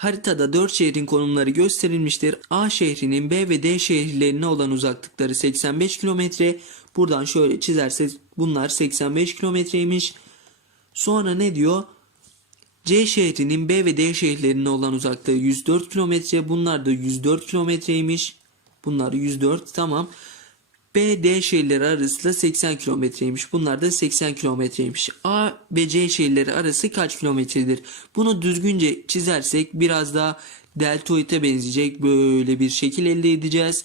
Haritada 4 şehrin konumları gösterilmiştir. A şehrinin B ve D şehirlerine olan uzaklıkları 85 kilometre. Buradan şöyle çizersek bunlar 85 kilometreymiş. Sonra ne diyor? C şehrinin B ve D şehirlerine olan uzaklığı 104 kilometre. Bunlar da 104 kilometreymiş. Bunlar 104 tamam. B, D şehirleri arası da 80 kilometreymiş. Bunlar da 80 kilometreymiş. A ve C şehirleri arası kaç kilometredir? Bunu düzgünce çizersek biraz daha deltoide benzeyecek böyle bir şekil elde edeceğiz.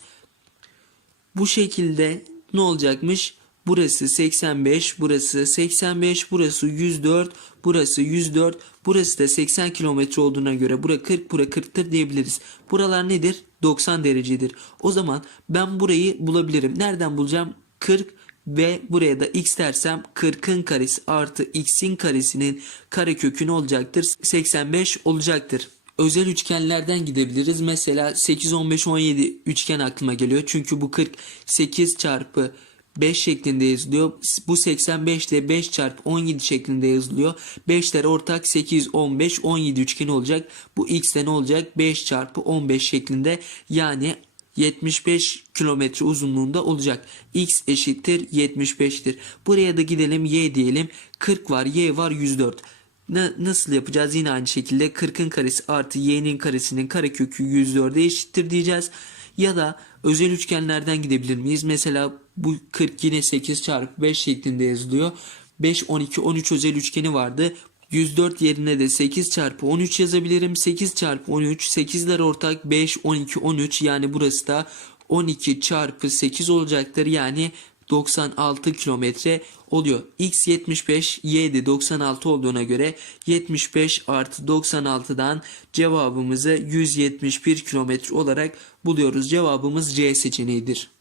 Bu şekilde ne olacakmış? Burası 85, burası 85, burası 104, burası 104, burası da 80 kilometre olduğuna göre bura 40, bura 40'tır diyebiliriz. Buralar nedir? 90 derecedir. O zaman ben burayı bulabilirim. Nereden bulacağım? 40 ve buraya da x dersem 40'ın karesi artı x'in karesinin karekökü ne olacaktır? 85 olacaktır. Özel üçgenlerden gidebiliriz. Mesela 8, 15, 17 üçgen aklıma geliyor. Çünkü bu 48 çarpı 5 şeklinde yazılıyor. Bu 85 de 5 çarpı 17 şeklinde yazılıyor. 5'ler ortak 8, 15, 17 üçgeni olacak. Bu x de ne olacak? 5 çarpı 15 şeklinde yani 75 kilometre uzunluğunda olacak. X eşittir 75'tir. Buraya da gidelim y diyelim. 40 var y var 104. Na- nasıl yapacağız? Yine aynı şekilde 40'ın karesi artı y'nin karesinin karekökü 104'e eşittir diyeceğiz. Ya da özel üçgenlerden gidebilir miyiz? Mesela bu 40 yine 8 çarpı 5 şeklinde yazılıyor. 5, 12, 13 özel üçgeni vardı. 104 yerine de 8 çarpı 13 yazabilirim. 8 çarpı 13 8'ler ortak 5, 12, 13 yani burası da 12 çarpı 8 olacaktır. Yani 96 kilometre oluyor. X 75, Y de 96 olduğuna göre 75 artı 96'dan cevabımızı 171 kilometre olarak buluyoruz. Cevabımız C seçeneğidir.